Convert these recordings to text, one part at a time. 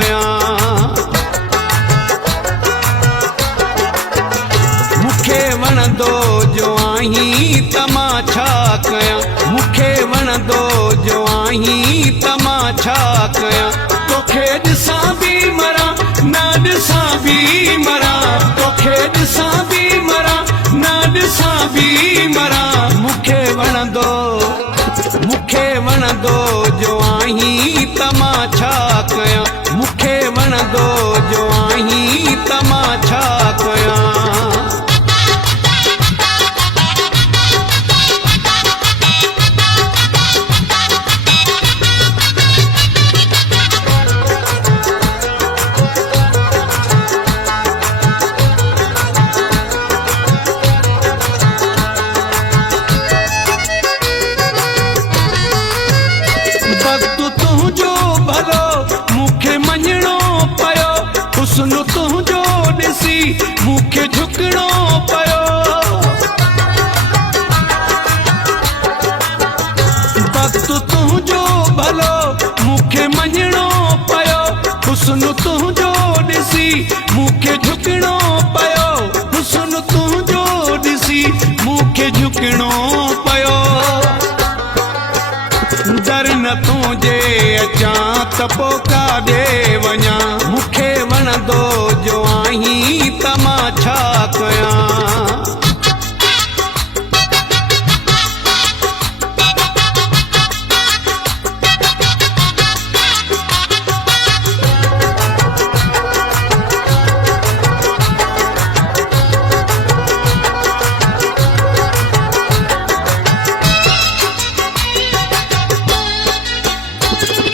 कयां। मूंखे वणंदो जो आहीं त मां छा कयां, मूंखे वणंदो जो आहीं त मां छा कयां। तोखे ॾिसां बि मरां न ॾिसां बि मरां, तोखे ॾिसां बि मरां न ॾिसां बि मरां। मूंखे वणंदो जो आहीं त मां छा कयां, मूंखे वणंदो जो आहीं त मां छा कयां। वक़्तु तुंहिंजो भलो मूंखे मञणो पियो, हुस्न तुंहिंजो ॾिसी मूंखे झुकणो पियो। वक़्तु तुंहिंजो भलो मूंखे मञणो पियो, हुस्न तुंहिंजो ॾिसी मूंखे झुकणो पियो, हुस्न तुंहिंजो ॾिसी मूंखे झुकणो पियो। दर न तुंहिंजे अचां त पोइ काॾे वञां, मूंखे वणंदो जो आहीं त मां छा कयां।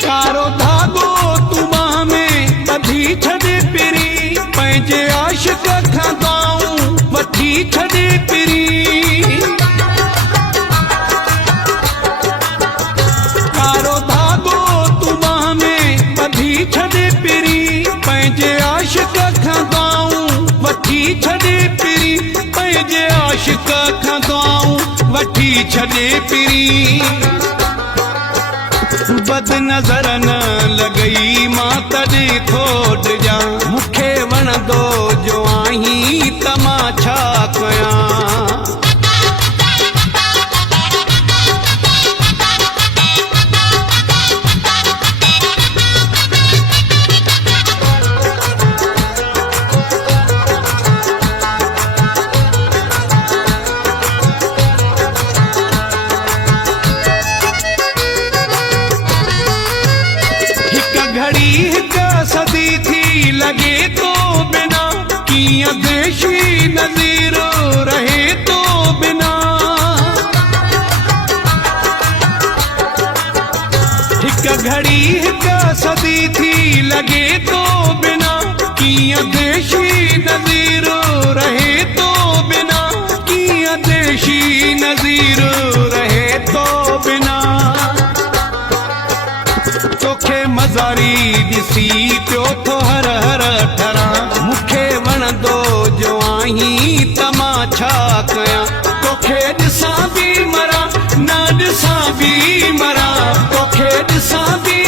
कारो धागो तूं बाह में ॿधी छॾे पिरी, पंहिंजे आशिक़ खां दाऊं वठी छॾे पिरी। कारो धागो तूं बाह में ॿधी छॾे पिरी, पंहिंजे आशिक़ खां दाऊं वठी छॾे पिरी, पंहिंजे आशिक़ खां दाऊं वठी छॾे पिरी। बद नज़र न लॻई मां तॾहिं थो ॾिजां, मूंखे वणंदो जो आहीं त मां छा कयां। घड़ी हिक सदी थी लॻे तो बिना, कीअं देशी नज़ीर रहे तो बिना। हिक घड़ी हिक सदी थी लॻे तो बिना, कीअं देशी नज़ीर रहे तो बिना, कीअं देशी नज़ीर रहे तो बिना। तोखे मज़ारी ॾिसी पियो थो हर हर ठरां, मूंखे वणंदो जो आहीं त मां छा कयां। तोखे ॾिसां बि मरां न ॾिसां बि मरां, तोखे ॾिसां बि